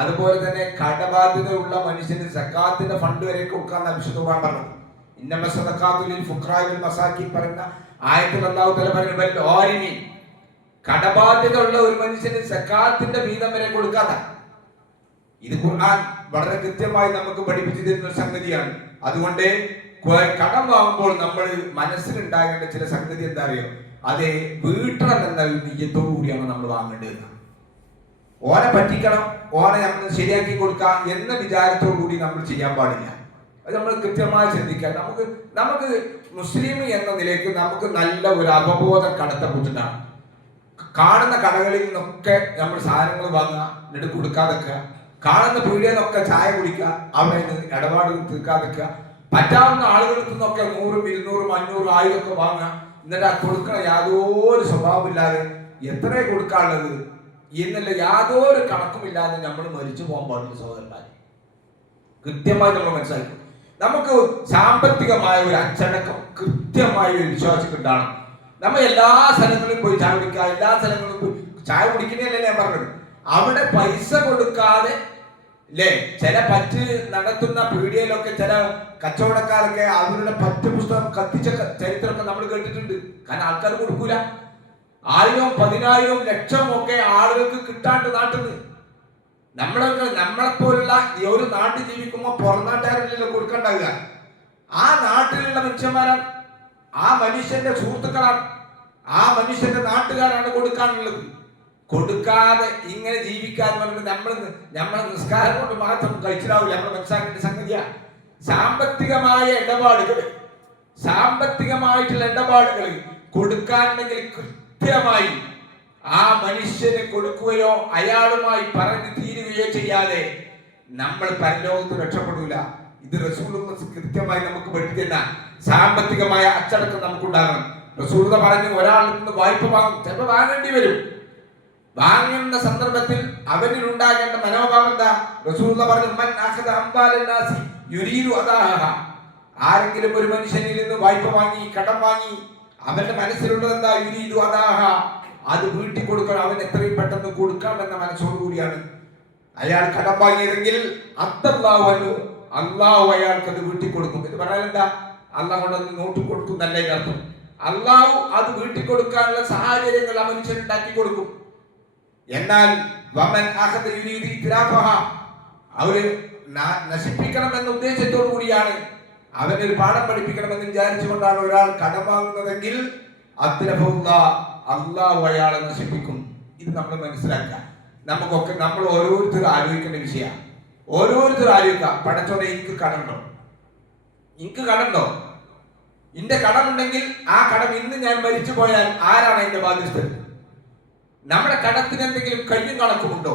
അതുപോലെ തന്നെ കടബാധ്യതയുള്ള മനുഷ്യന് സക്കാത്തിന്റെ ഫണ്ട് വരെ കൊടുക്കാൻ വിശുദ്ധ ഖുർആൻ പറഞ്ഞത്. ഇന്നമ സദഖാത്തു ലിൽ ഫുഖറാഇ വൽ മസാകിൻ പറയുന്ന ആയത്തിൽ അല്ലാഹു തആല പറയുന്നത് കടബാധ്യത ഉള്ള ഒരു മനുഷ്യന് സക്കാത്തിന്റെ വീതം വരെ കൊടുക്കാത്ത. ഇത് ഖുർആൻ വളരെ കൃത്യമായി നമുക്ക് പഠിപ്പിച്ചു തരുന്ന സംഗതിയാണ്. അതുകൊണ്ട് കടം വാങ്ങുമ്പോൾ നമ്മൾ മനസ്സിലുണ്ടാകേണ്ട ചില സംഗതി എന്താ അറിയോ? അതെ, വീട്ടണം എന്ന നിയ്യത്തോടു കൂടിയാണ് നമ്മൾ വാങ്ങേണ്ടത്. ഓനെ പറ്റിക്കണം, ഓനെ നമ്മൾ ശരിയാക്കി കൊടുക്കാം എന്ന വിചാരത്തോടു കൂടി നമ്മൾ ചെയ്യാൻ പാടില്ല. അത് നമ്മൾ കൃത്യമായി ശ്രദ്ധിക്കാം. നമുക്ക് മുസ്ലിം എന്ന നിലയ്ക്ക് നമുക്ക് നല്ല ഒരു അവബോധം കടത്തപ്പെട്ടിട്ടാണ്. കാണുന്ന കടകളിൽ നിന്നൊക്കെ നമ്മൾ സാധനങ്ങൾ വാങ്ങുക, എന്നിട്ട് കൊടുക്കാതെക്കുക. കാണുന്ന പീടികയിൽ നിന്നൊക്കെ ചായ കുടിക്കുക, അവിടെ നിന്ന് ഇടപാടുകൾ തീർക്കാതെക്കുക. പറ്റാവുന്ന ആളുകളിൽ നിന്നൊക്കെ 100, 200, 500, 1000 ഒക്കെ വാങ്ങുക. എന്നിട്ട് ആ കൊടുക്കണ യാതൊരു സ്വഭാവമില്ലാതെ എത്ര കൊടുക്കാനുള്ളത് എന്നുള്ള യാതൊരു കണക്കുമില്ലാതെ നമ്മൾ മരിച്ചു പോകാൻ പാടില്ല സഹോദരന്മാരെ. കൃത്യമായി നമ്മൾ മനസ്സിലാക്കും. നമുക്ക് സാമ്പത്തികമായ ഒരു അച്ചടക്കം, കൃത്യമായ ഒരു വിശ്വാസം ഉണ്ടാകണം. നമ്മൾ എല്ലാ സ്ഥലങ്ങളിലും പോയി ചായ കുടിക്കുക, എല്ലാ സ്ഥലങ്ങളിലും പോയി ചായ കുടിക്കുന്നതല്ലേ ഞാൻ പറഞ്ഞത്. അവിടെ പൈസ കൊടുക്കാതെ അല്ലേ ചില പറ്റ് നടത്തുന്ന പീഡിയയിലൊക്കെ ചില കച്ചവടക്കാരൊക്കെ അവരുടെ പറ്റ് പുസ്തകം കത്തിച്ച ചരിത്രമൊക്കെ നമ്മൾ കേട്ടിട്ടുണ്ട്. കാരണം ആൾക്കാർ കൊടുക്കൂല. 1000, 10,000, ലക്ഷം ഒക്കെ ആളുകൾക്ക് കിട്ടാണ്ട് നാട്ടിന്ന്. നമ്മളെപ്പോലുള്ള ഈ ഒരു നാട്ടിൽ ജീവിക്കുമ്പോൾ പുറം നാട്ടുകാരല്ലോ കൊടുക്കണ്ടാവുക. ആ നാട്ടിലുള്ള മനുഷ്യന്മാരാണ്, ആ മനുഷ്യന്റെ സുഹൃത്തുക്കളാണ്, ആ മനുഷ്യന്റെ നാട്ടുകാരാണ് കൊടുക്കാനുള്ളത്. കൊടുക്കാതെ ഇങ്ങനെ ജീവിക്കാൻ പറഞ്ഞിട്ട് നമ്മളെ നിസ്കാരം കൊണ്ട് മാത്രം കഴിച്ചിടാവില്ല. നമ്മൾ മനസ്സിലാക്കേണ്ട സംഗതിയാ. സാമ്പത്തികമായിട്ടുള്ള ഇടപാടുകൾ കൊടുക്കാനുണ്ടെങ്കിൽ കൃത്യമായി ആ മനുഷ്യന് കൊടുക്കുകയോ അയാളുമായി പറഞ്ഞു തീരുകയോ ചെയ്യാതെ നമ്മൾ പരലോകത്ത് രക്ഷപ്പെടൂല. ഇത് റസൂൽ കൃത്യമായി നമുക്ക് പഠിക്കുന്ന സാമ്പത്തികമായ അച്ചടക്കം നമുക്കുണ്ടാകണം. റസൂൽ പറഞ്ഞു, ഒരാളിൽ നിന്ന് വായ്പ വാങ്ങും, ചിലപ്പോൾ വാങ്ങേണ്ടി വരും. വാങ്ങുന്ന സന്ദർഭത്തിൽ അവനിൽ ഉണ്ടാകേണ്ട മനോഭാവം എന്താ? റസൂൽ പറഞ്ഞു, മൻ അഖദ അംവാലൻ നാസി യുരീദു അദാഹ. ആരെങ്കിലും ഒരു മനുഷ്യനിൽ നിന്ന് വായ്പ വാങ്ങി, കടം വാങ്ങി, അവന്റെ മനസ്സിലുള്ളത് എന്താ? യുരീദു അദാഹ, അത് വീട്ടിൽ കൊടുക്കണം, അവൻ എത്രയും പെട്ടെന്ന് കൊടുക്കാമെന്ന മനസ്സോടുകൂടിയാണ് അയാൾ കടം വാങ്ങിയതെങ്കിൽ അള്ളാഹു അയാൾക്ക് അത് വീട്ടിൽ കൊടുക്കും. ഇത് പറഞ്ഞാൽ എന്താ? അള്ളാഹു കൊണ്ടൊന്ന് നോട്ട് കൊടുക്കും നല്ല അർത്ഥം. അള്ളാഹു അത് വീട്ടിൽ കൊടുക്കാനുള്ള സാഹചര്യങ്ങൾ ആ മനുഷ്യൻ ഉണ്ടാക്കി കൊടുക്കും. എന്നാൽ അവര് നശിപ്പിക്കണം എന്ന ഉദ്ദേശത്തോടു കൂടിയാണ്, അവനൊരു പാഠം പഠിപ്പിക്കണമെന്ന് വിചാരിച്ചുകൊണ്ടാണ് ഒരാൾ കടം വാങ്ങുന്നതെങ്കിൽ അള്ളാഹു അയാളെ നശിപ്പിക്കും. ഇത് നമ്മൾ മനസ്സിലാക്കുക. നമുക്കൊക്കെ നമ്മൾ ഓരോരുത്തരും ആലോചിക്കേണ്ട വിഷയമാണ്. ഓരോരുത്തരും ആലോചിക്കുക, പടച്ചോനെ എനിക്ക് കടമുണ്ടോ? എന്റെ കടമുണ്ടെങ്കിൽ ആ കടം ഇന്ന് ഞാൻ മരിച്ചു പോയാൽ ആരാണ് എന്റെ ബാധ്യസ്ഥൻ? നമ്മുടെ കടത്തിന് എന്തെങ്കിലും കയ്യും കണക്കുമുണ്ടോ?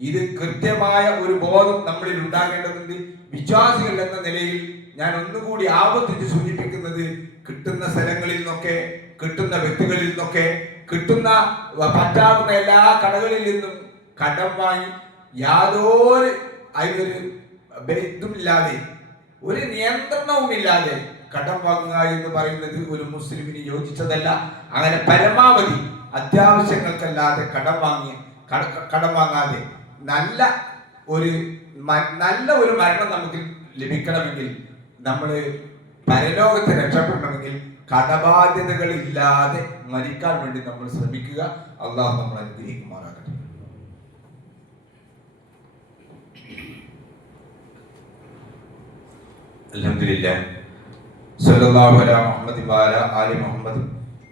ഇത് കൃത്യമായ ഒരു ബോധം നമ്മളിൽ ഉണ്ടാകേണ്ടതുണ്ട്. വിശ്വാസികൾ എന്ന നിലയിൽ ഞാൻ ഒന്നുകൂടി ആവർത്തിച്ച് സൂചിപ്പിക്കുന്നത്, കിട്ടുന്ന സ്ഥലങ്ങളിൽ നിന്നൊക്കെ, കിട്ടുന്ന വ്യക്തികളിൽ നിന്നൊക്കെ, കിട്ടുന്ന പറ്റാവുന്ന എല്ലാ കടകളിൽ നിന്നും കടം വാങ്ങി യാതൊരു അതിനൊരു ഇതുമില്ലാതെ, ഒരു നിയന്ത്രണവുമില്ലാതെ കടം വാങ്ങുക എന്ന് പറയുന്നത് ഒരു മുസ്ലിമിന് യോജിച്ചതല്ല. അങ്ങനെ പരമാവധി അത്യാവശ്യങ്ങൾക്കല്ലാതെ കടം വാങ്ങാതെ നല്ല ഒരു മരണം നമുക്ക് ലഭിക്കണമെങ്കിൽ, നമ്മൾ പരലോകത്തെ രക്ഷപ്പെടണമെങ്കിൽ കടബാധ്യതകൾ ഇല്ലാതെ മരിക്കാൻ വേണ്ടി നമ്മൾ ശ്രമിക്കുക. അള്ളാഹു നമ്മൾ അനുഗ്രഹിക്കുമാറാകട്ടെ. അൽഹംദുലില്ലാഹ് സ്വല്ലല്ലാഹു അലാ മുഹമ്മദി വഅല ആലി മുഹമ്മദ്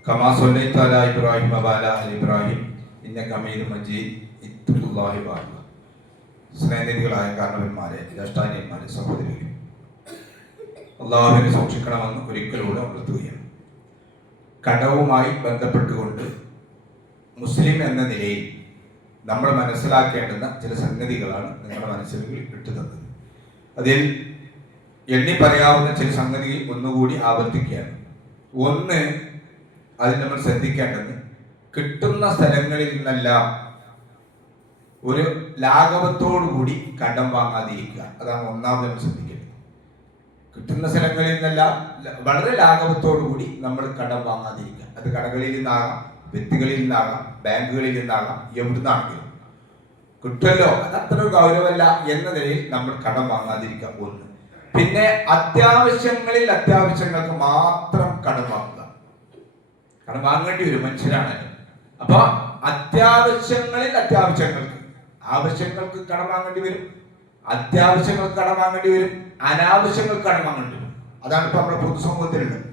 കമാ സ്വല്ലൈത അലാ ഇബ്രാഹിം വഅല ആലി ഇബ്രാഹിം ഇന്നക ഹമീദും മജീദ്. ഇത്തഖുല്ലാഹി വഅല. സ്നേഹിതകളായ കാരണവന്മാരെ, ജ്യേഷ്ഠാന്യന്മാരെ, സഹോദരികളെ, അള്ളാഹുവിനെ സൂക്ഷിക്കണമെന്ന് ഒരിക്കലൂടെ ഉണർത്തുകയാണ്. കടവുമായി ബന്ധപ്പെട്ടുകൊണ്ട് മുസ്ലിം എന്ന നിലയിൽ നമ്മൾ മനസ്സിലാക്കേണ്ടുന്ന ചില സംഗതികളാണ് നിങ്ങളുടെ മനസ്സിൽ ഇട്ടു തന്നത്. അതിൽ എണ്ണി പറയാവുന്ന ചില സംഗതി ഒന്നുകൂടി ആവർത്തിക്കുകയാണ്. ഒന്ന്, അതിൽ നമ്മൾ ശ്രദ്ധിക്കേണ്ടത്, കിട്ടുന്ന സ്ഥലങ്ങളിൽ നിന്നെല്ലാം ഒരു ലാഘവത്തോടുകൂടി കടം വാങ്ങാതിരിക്കുക. അതാണ് ഒന്നാമത് നമ്മൾ ശ്രദ്ധിക്കേണ്ടത്. കിട്ടുന്ന സ്ഥലങ്ങളിൽ നിന്നെല്ലാം വളരെ ലാഘവത്തോടുകൂടി നമ്മൾ കടം വാങ്ങാതിരിക്കുക. അത് കടകളിൽ നിന്നാകാം, വ്യക്തികളിൽ നിന്നാകാം, ബാങ്കുകളിൽ നിന്നാകാം, എവിടുന്നാണെങ്കിലും കിട്ടുമല്ലോ, അത് അത്ര ഗൗരവമല്ല എന്ന നിലയിൽ നമ്മൾ കടം വാങ്ങാതിരിക്കുക. ഒന്ന്. പിന്നെ അത്യാവശ്യങ്ങൾക്ക് മാത്രം കടം വാങ്ങുക. കടം വാങ്ങേണ്ടി വരും, മനുഷ്യരാണ്. അപ്പൊ ആവശ്യങ്ങൾക്ക് കടം വാങ്ങേണ്ടി വരും, അത്യാവശ്യങ്ങൾക്ക് കടം വാങ്ങേണ്ടി വരും, അനാവശ്യങ്ങൾക്ക് കടം വാങ്ങേണ്ടി വരും. അതാണ് ഇപ്പൊ നമ്മുടെ പൊതുസമൂഹത്തിലുള്ളത്.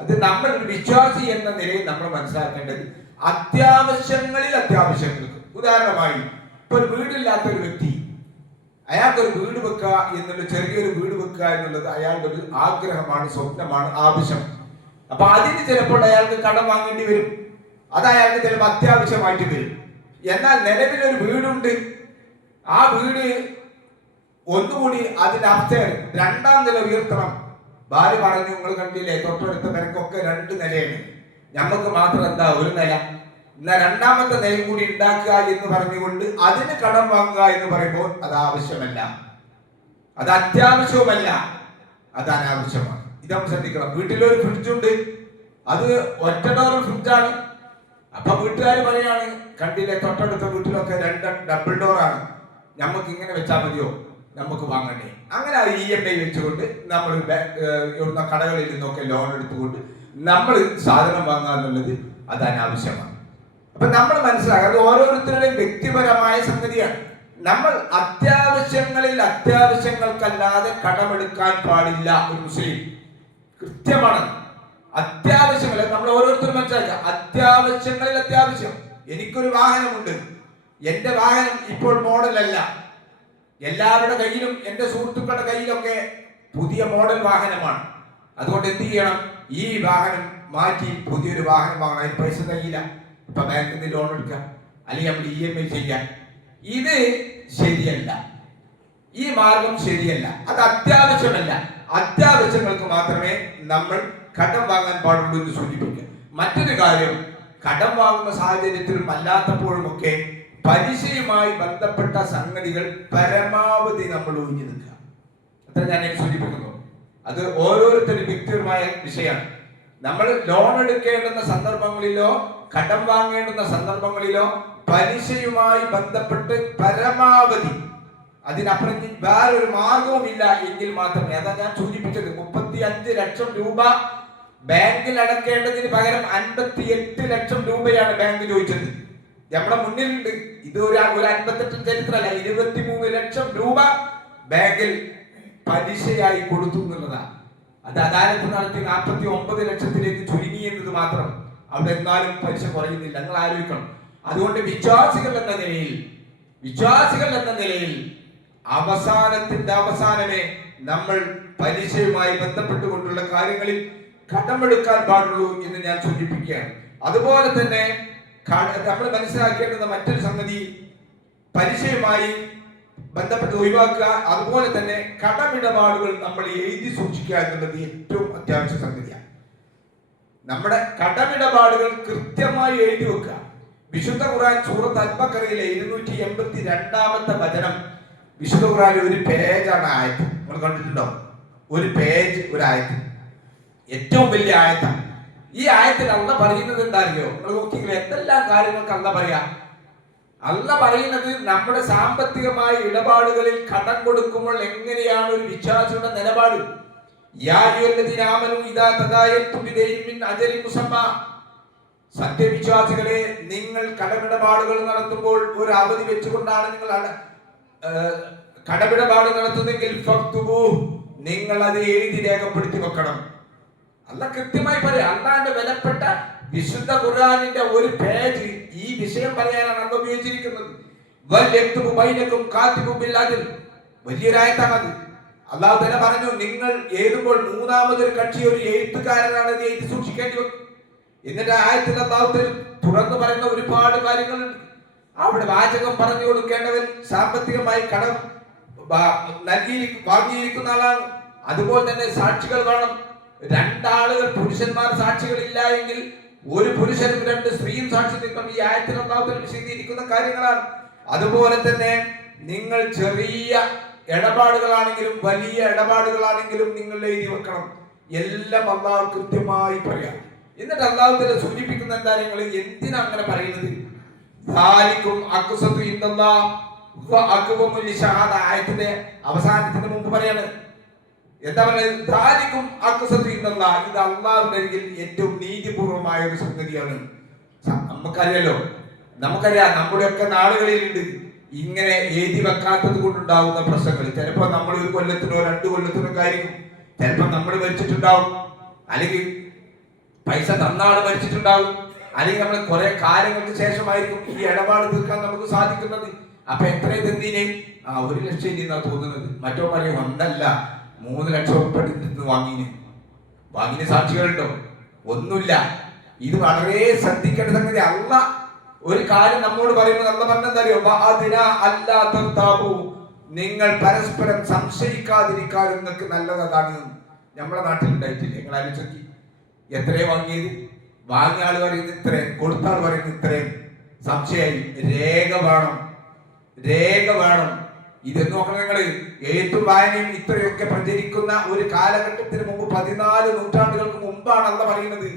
അത് നമ്മൾ ഒരു വിശ്വാസി എന്ന നിലയിൽ നമ്മൾ മനസ്സിലാക്കേണ്ടത് അത്യാവശ്യങ്ങൾക്ക്. ഉദാഹരണമായി, ഇപ്പൊ ഒരു വീടില്ലാത്ത ഒരു വ്യക്തി, അയാൾക്കൊരു വീട് വെക്കുക എന്നുള്ള, ചെറിയൊരു വീട് വെക്കുക എന്നുള്ളത് അയാളുടെ ഒരു ആഗ്രഹമാണ്, സ്വപ്നമാണ്, ആവശ്യം. അപ്പൊ അതിന് ചിലപ്പോൾ അയാൾക്ക് കടം വാങ്ങേണ്ടി വരും. അത് അയാൾക്ക് ചിലപ്പോൾ അത്യാവശ്യമായിട്ട് വരും. എന്നാൽ നിലവിലൊരു വീടുണ്ട്, ആ വീട് ഒന്നുകൂടി അതിന്റെ അപ്സ്റ്റെയർ 2ാം നില ഉയർത്തണം. ഭാര്യ പറഞ്ഞു, നിങ്ങൾ കണ്ടില്ലേ തൊട്ടടുത്ത പേർക്കൊക്കെ 2 നിലയാണ്, ഞമ്മക്ക് മാത്രം എന്താ 1 നില, എന്നാൽ 2ാമത്തെ നിലയും കൂടി ഉണ്ടാക്കുക എന്ന് പറഞ്ഞുകൊണ്ട് അതിന് കടം വാങ്ങുക എന്ന് പറയുമ്പോൾ അത് ആവശ്യമല്ല, അത് അത്യാവശ്യവുമല്ല, അത് അനാവശ്യമാണ്. ഇത് നമ്മൾ ശ്രദ്ധിക്കണം. വീട്ടിലൊരു ഫ്രിഡ്ജുണ്ട്, അത് ഒറ്റ ഡോർ ഫ്രിഡ്ജാണ്. അപ്പൊ വീട്ടുകാർ പറയാണ്, കണ്ടില്ലേ തൊട്ടടുത്ത വീട്ടിലൊക്കെ 2 ഡബിൾ ഡോറാണ്, നമുക്ക് ഇങ്ങനെ വെച്ചാൽ മതിയോ, നമുക്ക് വാങ്ങണ്ടേ? അങ്ങനെ EMI വെച്ചുകൊണ്ട് നമ്മൾ കടകളിൽ നിന്നൊക്കെ ലോൺ എടുത്തുകൊണ്ട് നമ്മൾ സാധനം വാങ്ങാന്നുള്ളത് അത് അനാവശ്യമാണ്. അപ്പൊ നമ്മൾ മനസ്സിലാക്കുക, അത് ഓരോരുത്തരുടെയും വ്യക്തിപരമായ സംഗതിയാണ്. നമ്മൾ അത്യാവശ്യങ്ങൾക്കല്ലാതെ കടമെടുക്കാൻ പാടില്ല. ഒരു മുസ്ലിം കൃത്യമാണ്. അത്യാവശ്യങ്ങൾ നമ്മൾ ഓരോരുത്തരും മനസ്സിലാക്കുക. അത്യാവശ്യങ്ങളിൽ അത്യാവശ്യം. എനിക്കൊരു വാഹനമുണ്ട്, എന്റെ വാഹനം ഇപ്പോൾ മോഡലല്ല. എല്ലാവരുടെ കയ്യിലും, എന്റെ സുഹൃത്തുക്കളുടെ കയ്യിലൊക്കെ പുതിയ മോഡൽ വാഹനമാണ്. അതുകൊണ്ട് എന്ത് ചെയ്യണം? ഈ വാഹനം മാറ്റി പുതിയൊരു വാഹനം വാങ്ങണം. അതിന് പൈസ കയ്യില്ല, ഇപ്പൊ ബാങ്കിൽ നിന്ന് ലോൺ എടുക്കാം, അല്ലെങ്കിൽ നമ്മൾ EMI ചെയ്യാം. ഇത് ശരിയല്ല, ഈ മാർഗം ശരിയല്ല, അത് അത്യാവശ്യമല്ല. അത്യാവശ്യങ്ങൾക്ക് മാത്രമേ നമ്മൾ കടം വാങ്ങാൻ പാടുള്ളൂ എന്ന് സൂചിപ്പിക്കുക. മറ്റൊരു കാര്യം, കടം വാങ്ങുന്ന സാഹചര്യത്തിലും അല്ലാത്തപ്പോഴും ഒക്കെ പലിശയുമായി ബന്ധപ്പെട്ട സംഗതികൾ പരമാവധി നമ്മൾ ഒഴിഞ്ഞു നിൽക്കുക. അത്ര ഞാൻ സൂചിപ്പിക്കുന്നു. അത് ഓരോരുത്തരും വ്യക്തിപരമായ വിഷയമാണ്. നമ്മൾ ലോൺ എടുക്കേണ്ടുന്ന സന്ദർഭങ്ങളിലോ കടം വാങ്ങേണ്ടുന്ന സന്ദർഭങ്ങളിലോ പലിശയുമായി ബന്ധപ്പെട്ട് പരമാവധി, അതിനപ്പുറം വേറൊരു മാർഗവുമില്ല എങ്കിൽ മാത്രമേ. അതാ ഞാൻ സൂചിപ്പിച്ചത്, 35 ലക്ഷം രൂപ ബാങ്കിൽ അടക്കേണ്ടതിന് പകരം 58 ലക്ഷം രൂപയാണ് ബാങ്ക് ചോദിച്ചത്. നമ്മുടെ മുന്നിലുണ്ട്. ഇത് ഒരു 58 ചരിത്രമല്ല, 23 ലക്ഷം രൂപ ബാങ്കിൽ പലിശയായി കൊടുത്തു എന്നുള്ളതാണ്. അത് അദാലത്ത് നടത്തി 49 ലക്ഷത്തിലേക്ക് ചുരുങ്ങി എന്നത് മാത്രം. അവിടെ എന്നാലും പലിശ കുറയുന്നില്ല. നിങ്ങൾ ആലോചിക്കണം. അതുകൊണ്ട് വിശ്വാസികൾ എന്ന നിലയിൽ അവസാനത്തിന്റെ അവസാനമേ നമ്മൾ പലിശയുമായി ബന്ധപ്പെട്ടുകൊണ്ടുള്ള കാര്യങ്ങളിൽ കടമെടുക്കാൻ പാടുള്ളൂ എന്ന് ഞാൻ സൂചിപ്പിക്കുകയാണ്. അതുപോലെ തന്നെ നമ്മൾ മനസ്സിലാക്കേണ്ടുന്ന മറ്റൊരു സംഗതി, പലിശയുമായി ബന്ധപ്പെട്ട് ഒഴിവാക്കുക. അതുപോലെ തന്നെ കടമിടപാടുകൾ നമ്മൾ എഴുതി സൂക്ഷിക്കുക എന്നുള്ളത് ഏറ്റവും അത്യാവശ്യ സംഗതിയാണ്. നമ്മുടെ കടമിടപാടുകൾ കൃത്യമായി എഴുതി വെക്കുക. വിശുദ്ധ ഖുർആൻ സൂറത്ത് അൽ-ബഖറയിലെ 282-ാമത്തെ വചനം, വിശുദ്ധ ഖുർആനിലെ ഒരു പേജാണ് ആയത്ത്. നിങ്ങൾ കണ്ടിട്ടുണ്ടോ? ഒരു പേജ്, ഒരു ആയത്ത്, ഏറ്റവും വലിയ ആയത്താണ്. ഈ ആയത്തിൽ അള്ളാഹ് പറയുന്നത് എന്താണെന്നോ? നിങ്ങൾ നോക്കിയാൽ എന്തെല്ലാം കാര്യങ്ങൾക്ക് അള്ളാഹ് പറയാ. അള്ളാഹ് പറയുന്നത് നമ്മുടെ സാമ്പത്തികമായ ഇടപാടുകളിൽ കടം കൊടുക്കുമ്പോൾ എങ്ങനെയാണ് ഒരു വിശ്വാസിയുടെ നിലപാട്. സത്യവിശ്വാസികളെ, നിങ്ങൾ കടമിടപാടുകൾ നടത്തുമ്പോൾ ഒരു അവധി വെച്ചുകൊണ്ടാണ് നിങ്ങൾ കടമിടപാട് നടത്തുന്നെങ്കിൽ നിങ്ങൾ അത് എഴുതി രേഖപ്പെടുത്തി വെക്കണം. അള്ളാഹ് കൃത്യമായി പറയാം. അള്ളാഹിന്റെ വിലപ്പെട്ട വിശുദ്ധ ഖുർആനിന്റെ ഒരു പേജ് ഈ വിഷയം പറയാനാണ് അള്ളാഹ് ഉപയോഗിച്ചിരിക്കുന്നത്. വലിയൊരായത്താണത്. അള്ളാഹു തന്നെ പറഞ്ഞു, നിങ്ങൾ എഴുതുമ്പോൾ മൂന്നാമതൊരു കക്ഷി, ഒരു എഴുത്തുകാരനാണ് അത് എഴുതി സൂക്ഷിക്കേണ്ടി വരും. എന്നിട്ട് ആയത്തിൽ അള്ളാഹു തുറന്നു പറയുന്ന ഒരുപാട് കാര്യങ്ങളുണ്ട്. അവിടെ വാചകം പറഞ്ഞു കൊടുക്കേണ്ടവൻ സാമ്പത്തികമായി കടം വാങ്ങിയിരിക്കുന്ന ആളാണ്. അതുപോലെ തന്നെ സാക്ഷികൾ വേണം. 2 ആളുകൾ, പുരുഷന്മാർ സാക്ഷികളില്ല എങ്കിൽ ഒരു പുരുഷനും 2 സ്ത്രീയും സാക്ഷി നിൽക്കണം. ഈ ആയത്തിൽ അള്ളാഹു വിശദീകരിക്കുന്ന കാര്യങ്ങളാണ്. അതുപോലെ തന്നെ നിങ്ങൾ ചെറിയ ഇടപാടുകളാണെങ്കിലും വലിയ ഇടപാടുകളാണെങ്കിലും നിങ്ങൾ എഴുതി വെക്കണം. എല്ലാം അള്ളാഹു കൃത്യമായി പറയാം. എന്നിട്ട് അള്ളാഹു തന്നെ സൂചിപ്പിക്കുന്ന കാര്യങ്ങൾ എന്തിനാ അങ്ങനെ പറയുന്നത്? ആയത്തിന്റെ അവസാനത്തിന് മുമ്പ് പറയാണ്. എന്താ പറയുന്നത്? ഇത് അള്ളാഹുവിന്റെ അരികിൽ ഏറ്റവും നീതിപൂർവമായ ഒരു സംഗതിയാണ്. നമുക്കറിയാം, നമ്മുടെയൊക്കെ നാടുകളിലുണ്ട് ഇങ്ങനെ എഴുതി വെക്കാത്തത് കൊണ്ടുണ്ടാവുന്ന പ്രശ്നങ്ങൾ. ചിലപ്പോൾ നമ്മൾ 1 കൊല്ലത്തിനോ 2 കൊല്ലത്തിനോ ആയിരിക്കും. ചിലപ്പോൾ നമ്മൾ മരിച്ചിട്ടുണ്ടാവും, അല്ലെങ്കിൽ പൈസ തന്നാൾ മരിച്ചിട്ടുണ്ടാവും, അല്ലെങ്കിൽ നമ്മൾ കുറെ കാലങ്ങൾക്ക് ശേഷമായിരിക്കും ഈ ഇടപാട് തീർക്കാൻ നമുക്ക് സാധിക്കുന്നത്. അപ്പൊ എത്രയും എന്തിനെ 1 ലക്ഷം എന്നാ തോന്നുന്നത്. മറ്റോ പറയും 1 അല്ല 3 ലക്ഷം ഉൾപ്പെടെ വാങ്ങിന് സാക്ഷികളുണ്ടോ? ഒന്നുമില്ല. ഇത് വളരെ ശ്രദ്ധിക്കേണ്ട സംഗതി. അല്ല ഒരു കാര്യം നമ്മോട് പറയുമ്പോൾ നമ്മൾ പറഞ്ഞെന്തറിയോ, നിങ്ങൾ പരസ്പരം സംശയിക്കാതിരിക്കാൻ നിങ്ങൾക്ക് നല്ലതാണ്. നമ്മളെ നാട്ടിൽ ഉണ്ടായിട്ടില്ലേ? നിങ്ങൾ ആലോചിച്ച് എത്രയും വാങ്ങിയത്, വാങ്ങിയ ആൾ പറയുന്നത് ഇത്രയും, കൊടുത്ത ആൾ പറയുന്നത് ഇത്രയും, സംശയമായി. രേഖ വേണം, രേഖ വേണം. ഇത് നോക്കണം നിങ്ങൾ. എഴുത്തും വായനയും ഇത്രയൊക്കെ പ്രചരിക്കുന്ന ഒരു കാലഘട്ടത്തിന് മുമ്പ്, 14 നൂറ്റാണ്ടുകൾക്ക് മുമ്പാണ് അല്ല പറയുന്നത്,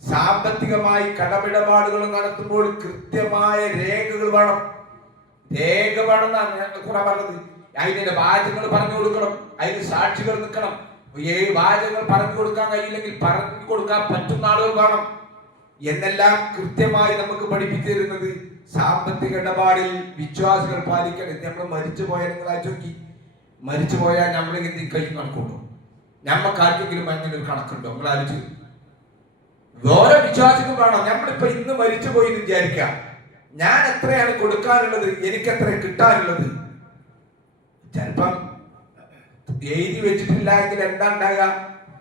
സാമ്പത്തികമായി കടമിടപാടുകൾ നടത്തുമ്പോൾ കൃത്യമായ രേഖകൾ വേണം. രേഖ വേണം എന്നാണ് ഖുർആൻ പറഞ്ഞത്. അതിന്റെ വാചകങ്ങൾ പറഞ്ഞു കൊടുക്കണം, അതിന് സാക്ഷികൾ നിൽക്കണം. വാചകങ്ങൾ പറഞ്ഞു കൊടുക്കാൻ കഴിയില്ലെങ്കിൽ പറഞ്ഞു കൊടുക്കാൻ പറ്റുന്ന ആളുകൾ വേണം എന്നെല്ലാം കൃത്യമായി നമുക്ക് പഠിപ്പിച്ചു തരുന്നത് സാമ്പത്തിക ഇടപാടിൽ വിശ്വാസികൾ പാലിക്കണം. നമ്മൾ മരിച്ചു പോയാൽ നിങ്ങൾ ആലോചിക്കി, മരിച്ചു പോയാൽ നമ്മൾ എന്തെങ്കിലും കൈ കണക്കുണ്ടോ? നമ്മൾക്ക് ആർക്കെങ്കിലും അങ്ങനെ ഒരു കണക്കുണ്ടോ? നിങ്ങൾ ആലോചിച്ചു. വേറെ വിശ്വാസികൾ വേണം. നമ്മളിപ്പോ ഇന്ന് മരിച്ചു പോയി എന്ന് വിചാരിക്കാം, ഞാൻ എത്രയാണ് കൊടുക്കാനുള്ളത്, എനിക്ക് എത്ര കിട്ടാനുള്ളത്. ചിലപ്പം എഴുതി വെച്ചിട്ടില്ല എങ്കിൽ എന്താ ഉണ്ടാകുക?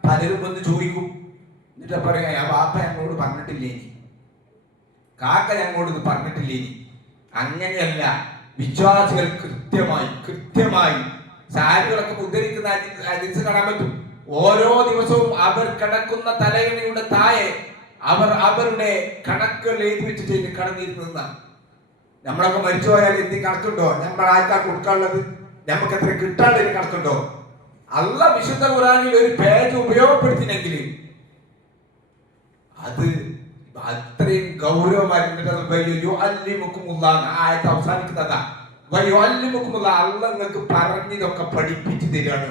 പലരും വന്ന് ചോദിക്കും. എന്നിട്ട് പറയാ, ആ ബാപ്പ ഞങ്ങളോട് പറഞ്ഞിട്ടില്ലേ, ഇനി കാക്ക ഞങ്ങളോട് ഇത് പറഞ്ഞിട്ടില്ലേ. ഇനി അങ്ങനെയല്ല, വിശ്വാസികൾ കൃത്യമായി സാരികളൊക്കെ ഉദ്ധരിക്കുന്ന ഹദീസ് കാണാൻ പറ്റും. ഓരോ ദിവസവും അവർ കിടക്കുന്ന തലയണയുടെ താഴെ അവർ അവരുടെ കണക്കുകൾ എഴുതി വെച്ചിട്ട് കടന്നിരുന്നതാണ്. നമ്മളൊക്കെ മരിച്ചു പോയാൽ എന്ത് കണക്കുണ്ടോ? നമ്മൾ ആർക്കാ കൊടുക്കാനുള്ളത്, നമുക്ക് എത്ര കിട്ടാനുള്ള കണക്കുണ്ടോ? അല്ല വിശുദ്ധ ഖുർആനിൽ ഒരു പേജ് ഉപയോഗപ്പെടുത്തിനെങ്കിൽ അത് അത്രയും ഗൗരവമായിട്ട് ആയത്ത് അവസാനിക്കുന്നതാ. അല്ല നിങ്ങൾക്ക് പറഞ്ഞതൊക്കെ പഠിപ്പിച്ചു തരികയാണ്.